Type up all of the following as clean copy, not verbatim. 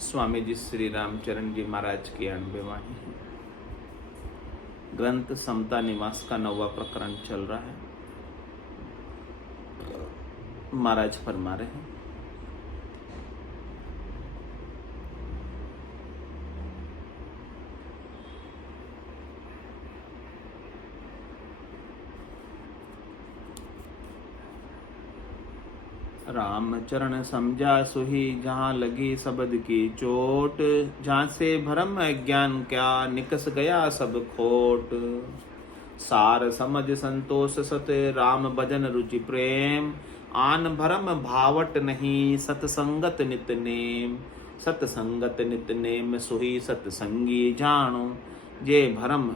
स्वामी जी श्री रामचरण जी महाराज की 98 वाणी है। ग्रंथ समता निवास का 9वां प्रकरण चल रहा है। महाराज फरमा रहे हैं, राम चरण समझा सुही, जहाँ लगी शब्द की चोट, जहाँ से भरम अज्ञान क्या, निकस गया सब खोट। सार समझ संतोष सत, राम भजन रुचि प्रेम, आन भरम भावट नहीं, सतसंगत नित नेम। सतसंगत नित नेम सुही, सतसंगी जानो, जे भरम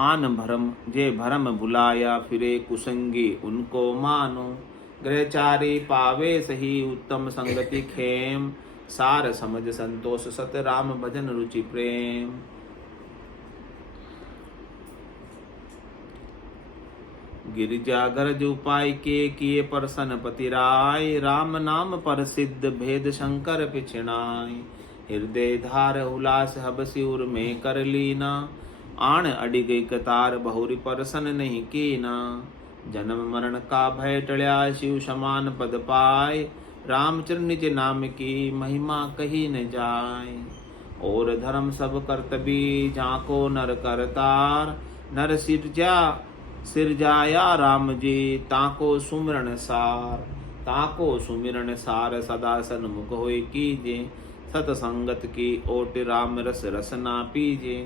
आन भरम, जे भरम बुलाया, फिरे कुसंगी उनको मानो। ग्रहचारी पावे सही, उत्तम संगति खेम, सार समझ संतोष सत, राम भजन रुचि प्रेम। गिरिजा गरज उपाय के, किए प्रसन्न पति राय, राम नाम पर सिद्ध भेद शंकर पिछनाय। हृदय धार उल्लास हबसी उर में कर लीना, आण अड़ी गई कतार बहुरी परसन नहीं कीना। जन्म मरण का भय टळ्या, शिव समान पद पाए, रामचरण निज नाम की महिमा कही न जाय। और धर्म सब कर्तबी, जाको नर करतार, नर सिरजाया राम जी, ताको सुमिरन सार। ताको सुमिरन सार, सदा सन्मुख होय कीजे, सतसंगत की ओट राम रस रसना पीजे।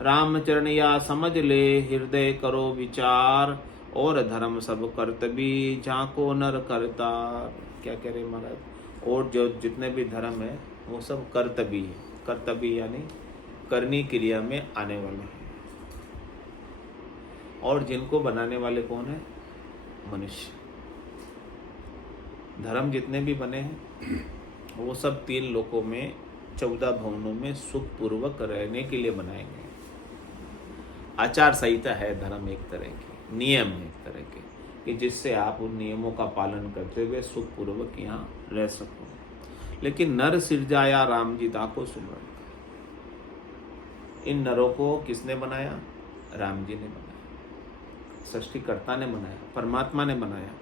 रामचरण या समझ ले, हृदय करो विचार, और धर्म सब कर्तबी, जाको नर करतार। क्या कह रहे महाराज? और जो जितने भी धर्म है वो सब कर्तबी है। कर्तबी यानी करनी क्रिया में आने वाले हैं। और जिनको बनाने वाले कौन है? मनुष्य। धर्म जितने भी बने हैं वो सब 3 लोकों में 14 भवनों में सुख पूर्वक रहने के लिए बनाए गए। आचार संहिता है धर्म एक तरह की, नियम है एक तरह के, कि जिससे आप उन नियमों का पालन करते हुए सुख पूर्वक यहाँ रह सको। लेकिन नर सिरजाया राम जी, ताको सुमरण। इन नरों को किसने बनाया? राम जी ने बनाया, सृष्टिकर्ता ने बनाया, परमात्मा ने बनाया।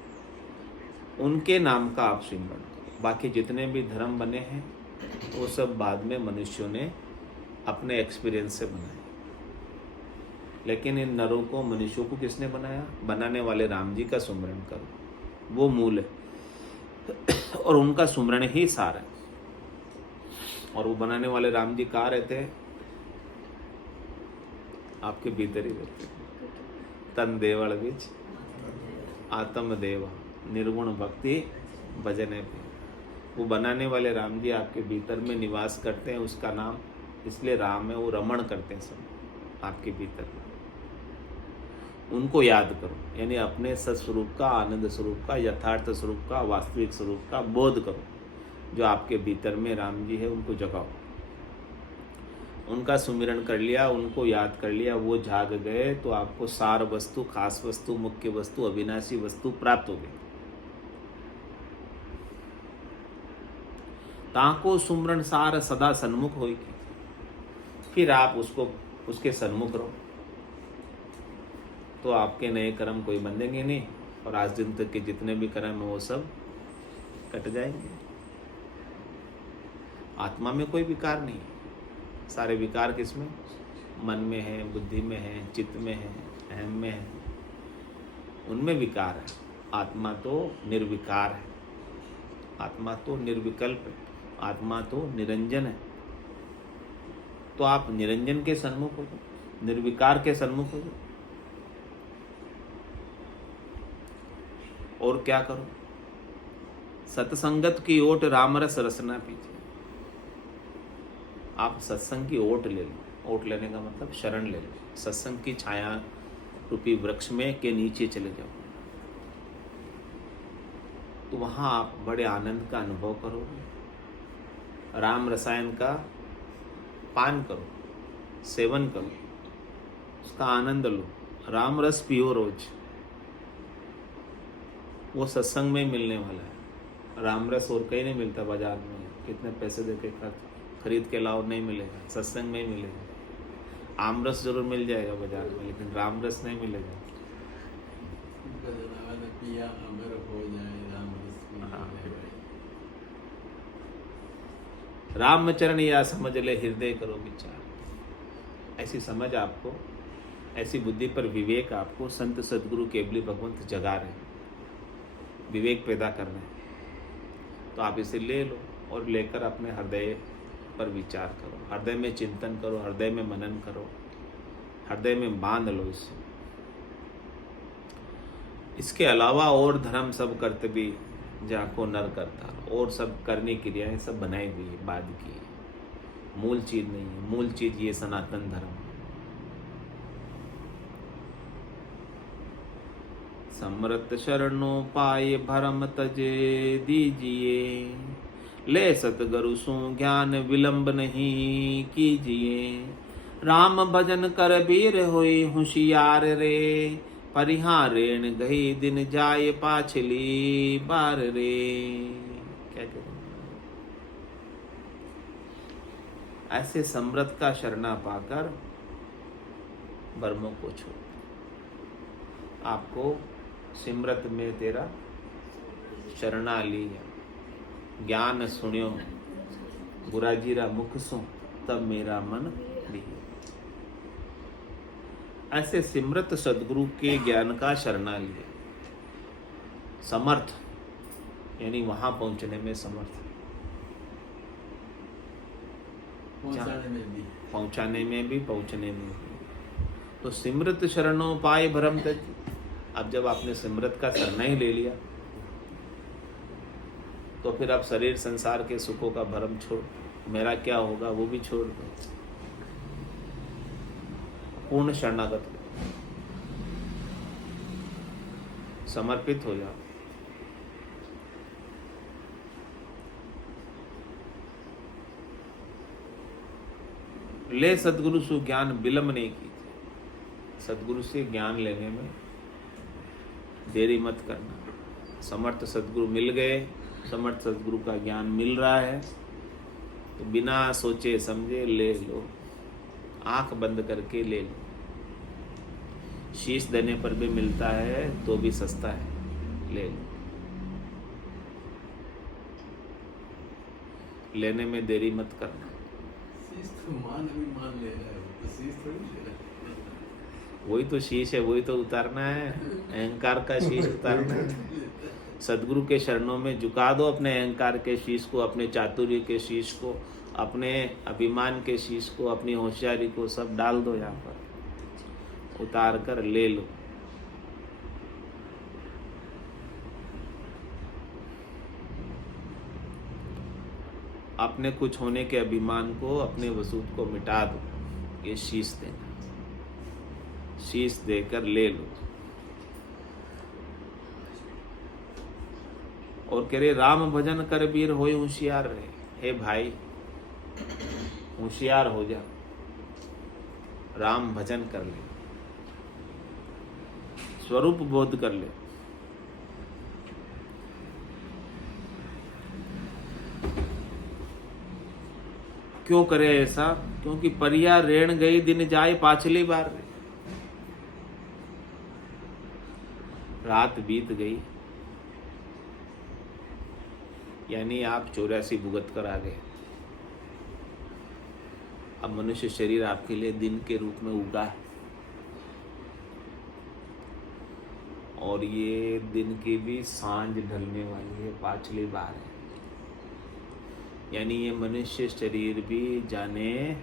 उनके नाम का आप सिमरण करो। बाकी जितने भी धर्म बने हैं वो सब बाद में मनुष्यों ने अपने एक्सपीरियंस से बनाए। लेकिन इन नरों को, मनुष्यों को किसने बनाया? बनाने वाले राम जी का सुमरण करो, वो मूल है। और उनका सुमरण ही सार है। और वो बनाने वाले राम जी कहाँ रहते हैं? आपके भीतर ही रहते हैं। तन देवल बीच आत्म देव, निर्गुण भक्ति भजने पे। वो बनाने वाले राम जी आपके भीतर में निवास करते हैं। उसका नाम इसलिए राम है, वो रमण करते हैं सब आपके भीतर। उनको याद करो, यानी अपने सत्स्वरूप का, आनंद स्वरूप का, यथार्थ स्वरूप का, वास्तविक स्वरूप का बोध करो। जो आपके भीतर में राम जी है उनको जगाओ। उनका सुमिरन कर लिया, उनको याद कर लिया, वो जाग गए तो आपको सार वस्तु, खास वस्तु, मुख्य वस्तु, अविनाशी वस्तु प्राप्त हो गई। ताको सुमरण सार, सदा सन्मुख होगी। फिर आप उसको, उसके सन्मुख रहो तो आपके नए कर्म कोई बंधेंगे नहीं, और आज दिन तक के जितने भी कर्म है वो सब कट जाएंगे। आत्मा में कोई विकार नहीं। सारे विकार किसमें? मन में है, बुद्धि में है, चित्त में है, अहम में है, उनमें विकार है। आत्मा तो निर्विकार है, आत्मा तो निर्विकल्प है, आत्मा तो निरंजन है। तो आप निरंजन के सन्मुख हो जाओ, निर्विकार के सन्मुख हो जाओ। और क्या करो? सत्संगत की ओट राम रस रसना पीजिए। आप सत्संग की ओट ले लो। ओट लेने का मतलब शरण ले लो। सत्संग की छाया रूपी वृक्ष में के नीचे चले जाओ, तो वहाँ आप बड़े आनंद का अनुभव करोगे। राम रसायन का पान करो, सेवन करो, उसका आनंद लो। राम रस पियो रोज। वो सत्संग में मिलने वाला है। राम रस और कहीं नहीं मिलता बाजार में। कितने पैसे दे के खरीद के लाओ, नहीं मिलेगा। सत्संग में ही मिलेगा। आमरस जरूर मिल जाएगा बाजार में, लेकिन राम रस नहीं मिलेगा। पिया अमर हो जाए राम रस। हाँ। रामचरण या समझ ले हृदय करो विचार। ऐसी समझ आपको, ऐसी बुद्धि पर विवेक आपको संत सदगुरु केवली भगवंत जगा रहे हैं, विवेक पैदा कर रहे हैं। तो आप इसे ले लो और लेकर अपने हृदय पर विचार करो, हृदय में चिंतन करो, हृदय में मनन करो, हृदय में बांध लो इसे। इसके अलावा और धर्म सब कर्तव्य जाको नर करता, और सब करने की क्रियाएं सब बनाई हुई है, बाद की है, मूल चीज नहीं है। मूल चीज ये सनातन धर्म। समृत शरणों पाए भरम तजे दीजिए, ले सतगुरु सु ज्ञान विलंब नहीं कीजिए। राम भजन कर वीर होई होशियार रे, परिहारेण गई दिन जाए पाछली बार रे। क्या कहते हैं? ऐसे समृत का शरणा पाकर वर्मों को छोड़। आपको सिमरत में तेरा शरणा लिया, ज्ञान सुनियो गुराजीरा मुख सो, तब मेरा मन लिया। ऐसे सिमरत सदगुरु के ज्ञान का शरणा लिया। समर्थ यानी वहां पहुंचने में समर्थ, पहुंचाने में भी, पहुंचने में भी। तो सिमरत शरणों पाए भरम तज। अब जब आपने सिमरत का शरणा ही ले लिया, तो फिर आप शरीर संसार के सुखों का भरम छोड़, मेरा क्या होगा वो भी छोड़ दो, पूर्ण शरणागत हो, समर्पित हो जाओ। ले सदगुरु सु ज्ञान विलंब नहीं कीजिए। सदगुरु से ज्ञान लेने में देरी मत करना। समर्थ सदगुरु मिल गए, समर्थ सदगुरु का ज्ञान मिल रहा है, तो बिना सोचे समझे ले लो, आंख बंद करके ले लो। शीश देने पर भी मिलता है तो भी सस्ता है, ले लो। लेने में देरी मत करना। शीश तो मान ले रहा है, तो शीश थोड़ी ले रहा है। वही तो शीश है, वही तो उतारना है, अहंकार का शीश उतारना है। सदगुरु के शरणों में झुका दो अपने अहंकार के शीश को, अपने चातुर्य के शीश को, अपने अभिमान के शीश को, अपनी होशियारी को, सब डाल दो यहाँ पर, उतार कर ले लो। अपने कुछ होने के अभिमान को, अपने वसूद को मिटा दो। ये शीश देना, शीश देकर ले लो। और कह रहे राम भजन कर वीर होए होशियार रहे। हे भाई, होशियार हो जा, राम भजन कर ले, स्वरूप बोध कर ले। क्यों करे ऐसा? क्योंकि परिया रेण गई दिन जाए पाछली बार। रात बीत गई, यानी आप 84 भुगत कर आ गए। अब मनुष्य शरीर आपके लिए दिन के रूप में उगा है, और ये दिन की भी सांझ ढलने वाली है, पाछली बार है। यानी ये मनुष्य शरीर भी जाने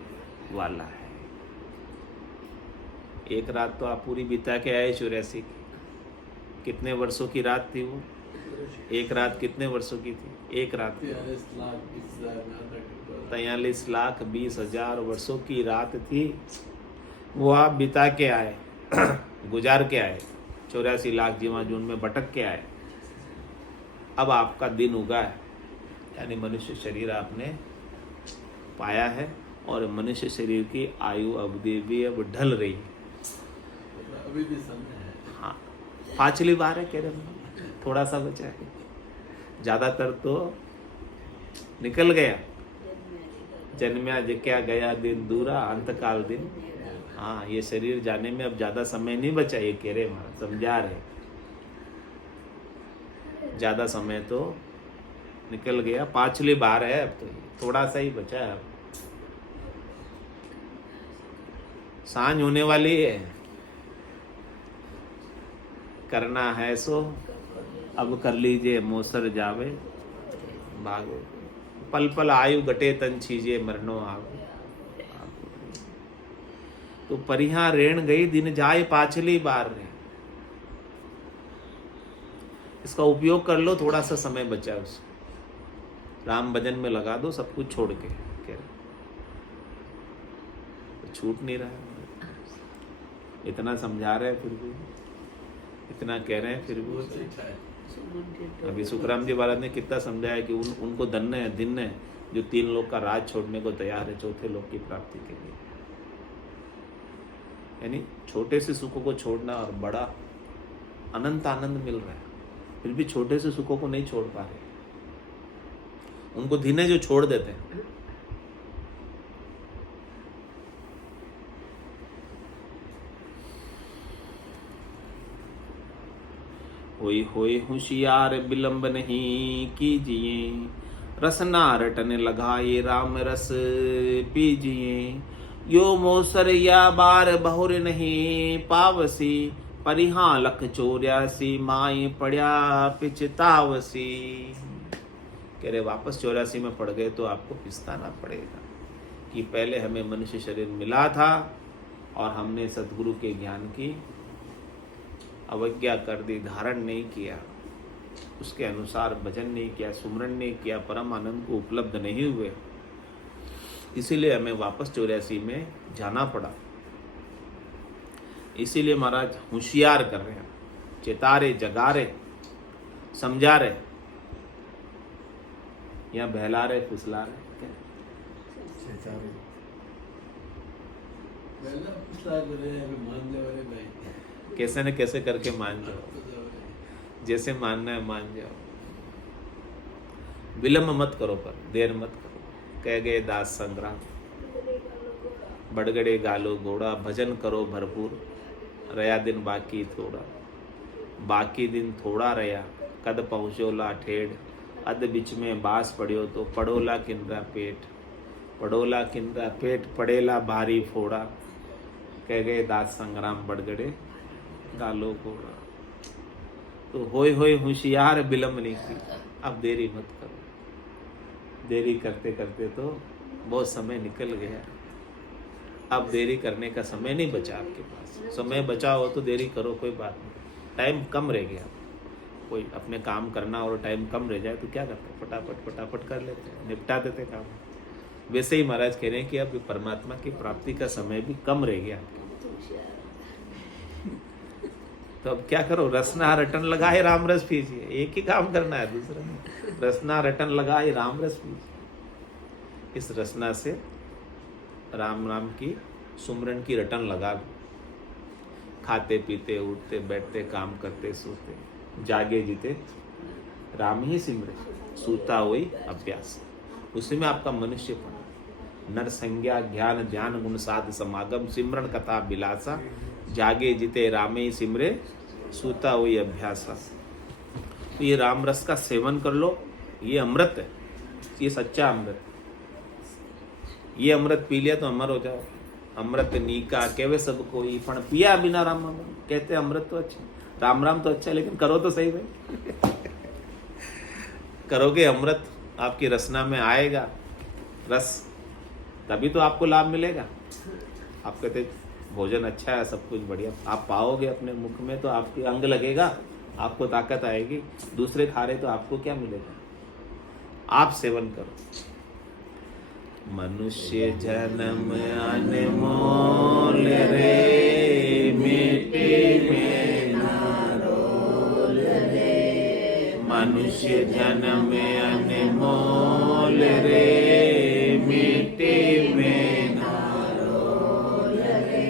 वाला है। एक रात तो आप पूरी बिता के आए 84 की। कितने वर्षों की रात थी वो? एक रात कितने वर्षों की थी? एक रात 43,20,000 वर्षों की रात थी। वो आप बिता के आए, गुजार के आए, 84 लाख जीवा जून में भटक के आए। अब आपका दिन उगा है, यानी मनुष्य शरीर आपने पाया है, और मनुष्य शरीर की आयु अवधि भी अब ढल रही है। अभी भी समय है। हाँ, पाछली बार है, कह रहे हैं, थोड़ा सा बचा है। ज़्यादातर तो निकल गया। जन्म्या क्या गया दिन दूरा, अंतकाल दिन। हाँ, ये शरीर जाने में अब ज्यादा समय नहीं बचा, ये कह रहे महाराज, समझा रहे। ज्यादा समय तो निकल गया, पांचली बार है, अब तो थोड़ा सा ही बचा है। अब सांझ होने वाली है, करना है सो अब कर लीजिए, मोसर जावे भागो, पल पल आयु गटे तन छीजे मरनो आवे। तो परिहा रेण गई दिन जाए पाछली बार रे। इसका उपयोग कर लो, थोड़ा सा समय बचा उसको, राम भजन में लगा दो, सब कुछ छोड़ के। कह रहे तो छूट नहीं रहा है, इतना समझा रहे हैं फिर भी, इतना कह रहे हैं फिर भी। अभी सुखराम जी महाराज ने कितना समझाया कि उनको धन्य है, दिन है जो 3 लोक का राज छोड़ने को तैयार है 4थे लोक की प्राप्ति के लिए। यानी छोटे से सुखों को छोड़ना और बड़ा अनंत आनंद मिल रहा है, फिर भी छोटे से सुखों को नहीं छोड़ पा रहे। उनको धीने जो छोड़ देते हैं। होई होई होशियार विलंब नहीं कीजिए, रसना रटन लगाए राम रस पीजिए। यो मोसर या बार बहुर नहीं पावसी, परिहा लख 84 माई पड़ा पिछतावसी। कह रहे वापस 84 में पड़ गए तो आपको पिछताना पड़ेगा कि पहले हमें मनुष्य शरीर मिला था और हमने सद्गुरु के ज्ञान की अवज्ञा कर दी, धारण नहीं किया, उसके अनुसार भजन नहीं किया, सुमरण नहीं किया, परम आनंद को उपलब्ध नहीं हुए, इसीलिए हमें वापस 84 में जाना पड़ा। इसीलिए महाराज होशियार कर रहे हैं, चेता रहे, जगा रहे, समझा रहे, या बहला रहे, फुसला रहे, कैसे न कैसे करके मान जाओ, जैसे मानना है मान जाओ, विलंब मत करो, पर देर मत करो। कह गए दास संग्राम, बड़गड़े गालो घोड़ा, भजन करो भरपूर, रया दिन बाकी थोड़ा, बाकी दिन थोड़ा रया, कद पहुँचोला ठेड़, अध बिच में बास पड़ियो तो पड़ोला किंद्रा पेट, पड़ोला किंद्रा पेट, पड़ेला भारी फोड़ा। कह गए दास संग्राम, बड़गड़े गालो घोड़ा। तो होय होशियार विलंब नहीं की, अब देरी मत करो। देरी करते करते तो बहुत समय निकल गया, अब देरी करने का समय नहीं बचा आपके पास। समय बचा हो तो देरी करो, कोई बात नहीं, टाइम कम रह गया। कोई अपने काम करना और टाइम कम रह जाए तो क्या करते, फटाफट फटाफट कर लेते हैं, निपटा देते काम। वैसे ही महाराज कह रहे हैं कि अब परमात्मा की प्राप्ति का समय भी कम रह गया आपके, तो अब क्या करो, रसना रटन लगाए राम रस पीजिए। एक ही काम करना है, दूसरा नहीं। रसना रटन लगाए राम रस पीजिए। इस रसना से राम नाम की सुमरन की रटन लगा लो। खाते पीते उठते बैठते काम करते सोते जागे जीते राम ही सिमरे, सूता हुई अभ्यास, उसी में आपका मनुष्यपन। नर संज्ञा ज्ञान ध्यान गुण साध समागम, सिमरन कथा बिलासा, जागे जीते रामे ही सिमरे, सूता हुई अभ्यासा। तो ये राम रस का सेवन कर लो, ये अमृत है, ये सच्चा अमृत। ये अमृत पी लिया तो अमर हो जाओ। अमृत नीका कहवे सब कोई, पण पिया बिना राम कहते अमृत तो अच्छा, राम राम तो अच्छा, लेकिन करो तो सही भाई। करोगे अमृत आपकी रसना में आएगा रस, तभी तो आपको लाभ मिलेगा। आप कहते भोजन अच्छा है, सब कुछ बढ़िया, आप पाओगे अपने मुख में तो आपके अंग लगेगा, आपको ताकत आएगी। दूसरे खा रहे तो आपको क्या मिलेगा? आप सेवन करो। मनुष्य जन्म अनमोल रे, मिट्टी में ना रोल रे। मनुष्य जन्म अनमोल रे, मिट्टी में ना रोल रे।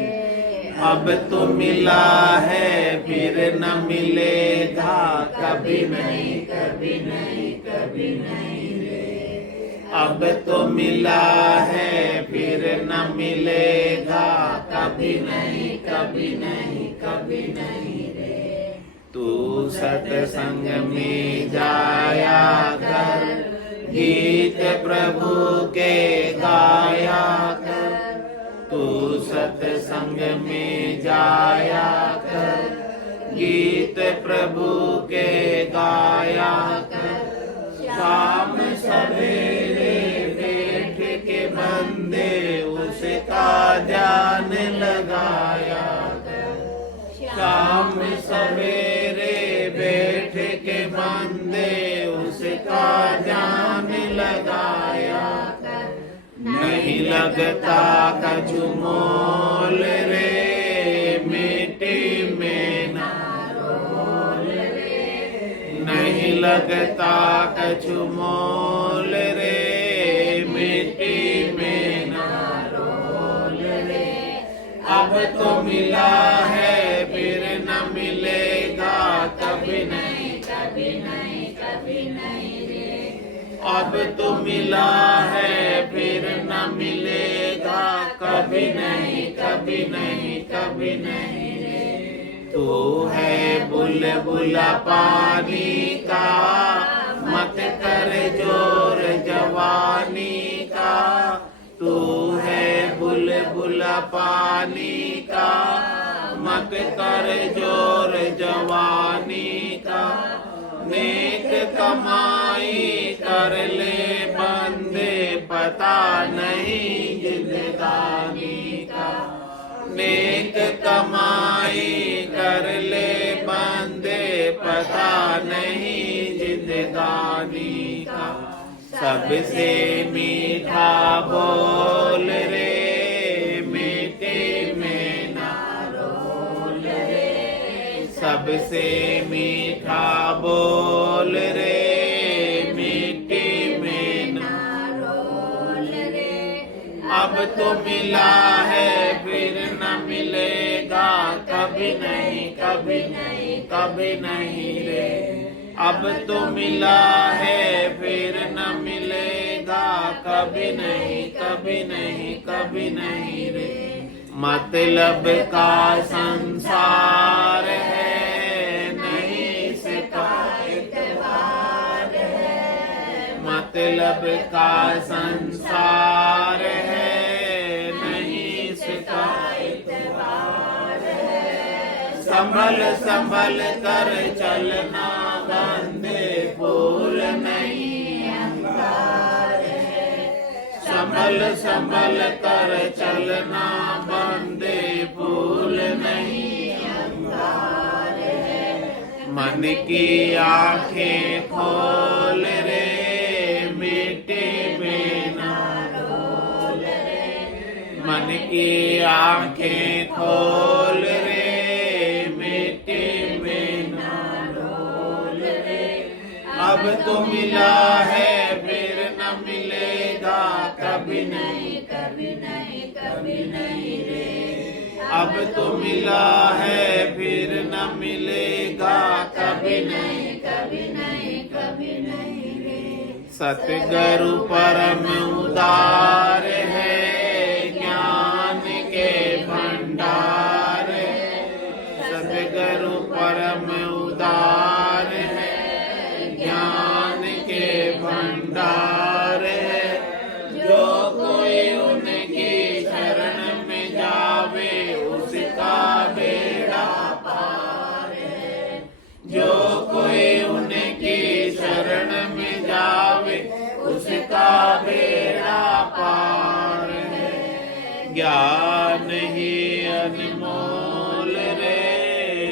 अब तो मिला है फिर न मिलेगा, कभी नहीं कभी नहीं कभी नहीं रे। अब तो मिला है फिर न मिलेगा कभी नहीं कभी नहीं कभी नहीं रे। तू सत्संग में जाया कर, गीत प्रभु के गाया कर। तू सत्संग में जाया कर, गीत प्रभु के गाया कर। शाम सवेरे बैठ के बंदे उसका ध्यान लगाया कर। शाम सवेरे बैठ के बंदे उसका ध्यान लगाया कर। नहीं लगता कछु मोल रे, मिट्टी में ना रोल रे। नहीं लगता कछु मोल रे, मिट्टी में ना रोल रे। अब तो मिला है फिर न मिलेगा कभी नहीं कभी नहीं कभी नहीं रे। अब तो मिला है फिर न मिलेगा कभी नहीं कभी नहीं कभी नहीं रे। तू है बुलबुला पानी का, मत कर जोर जवानी का। तू है बुलबुला पानी का, मत कर जोर जवानी का। नेक कमाई कर ले बंदे, पता नहीं जिंदगानी का। नेक कमाई कर ले बंदे, पता नहीं जिंदगानी का। सबसे मीठा बोल रे, मीठे में ना रोल रे। सबसे मीठा बोल रे, मीठे में ना रोल रे। अब तो मिला है फिर न मिलेगा कभी नहीं कभी नहीं कभी नहीं रे। अब तो मिला है फिर न मिलेगा कभी नहीं कभी नहीं कभी नहीं रे। मतलब का संसार है, नहीं इसका एतबार है। मतलब का संसार है, नहीं इसका एतबार है। संभल संभल कर चलना बंदे, फूल नहीं अंगार है। संभल संभल कर चलना बंदे, फूल नहीं अंगार है। मन की आंखें खोल रे, मिट्टी में ना रोल रे। मन की आंखें खोल रे, मिट्टी में ना रोल रे। अब तो मिला है फिर न मिलेगा कभी नहीं कभी नहीं कभी नहीं रे। अब तो मिला है फिर न मिलेगा कभी नहीं कभी नहीं कभी नहीं रे। सतगुरु परम उदार है, ज्ञान के भंडार है। सतगुरु परम उदार है, ज्ञान के भंडार है। जो कोई उनकी शरण में जावे उसका बेड़ा पार है। जो कोई उनकी शरण में जावे उसका बेड़ा पार है। ज्ञान ही अनमोल रे,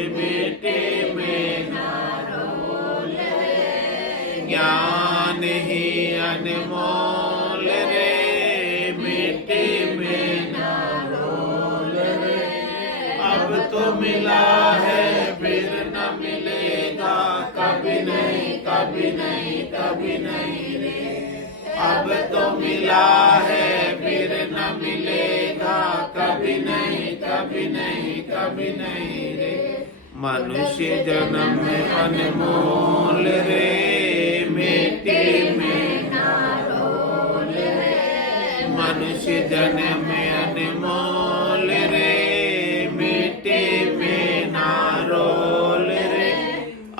बेटे में ना रोल रे। ज्ञान ही अनमोल रे, बेटे में ना रोल रे। अब तो मिला है फिर न मिलेगा कभी नहीं कभी नहीं कभी नहीं रे। अब तो मिला है फिर न मिलेगा कभी नहीं कभी नहीं कभी नहीं रे। मनुष्य जन्म अनमोल रे, मिट्टी में ना रोल मनुष्य जन्म अनमोल रे, मिटे में ना रोल रे।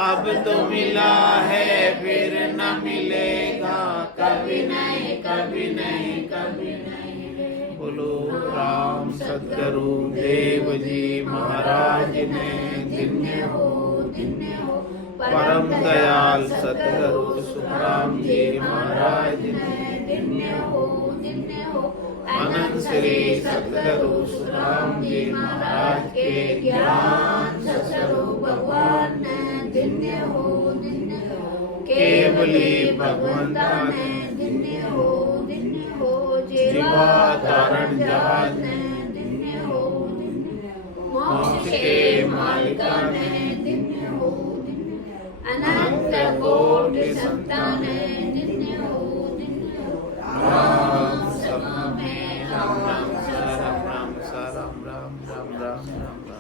अब तो मिला है फिर न मिलेगा, कभी नहीं कभी नहीं कभी नहीं रे। बोलो राम सद्गुरु देव जी महाराज ने, धन्य हो परम दयाल सद्गुरु सुखराम जी महाराज ने, धन्य हो अनंत श्री सद्गुरु सुखराम जी महाराज के ज्ञान स्वरूप भगवान ने, धन्य हो केवली भगवंता ने, धन्य हो जीवा तारण जहाज ने, धन्य हो मोक्ष के मालिका ने, धन्य हो अनंत कोटि संतान ने, धन्य हो राम समा में राम राम सा राम राम सा राम राम राम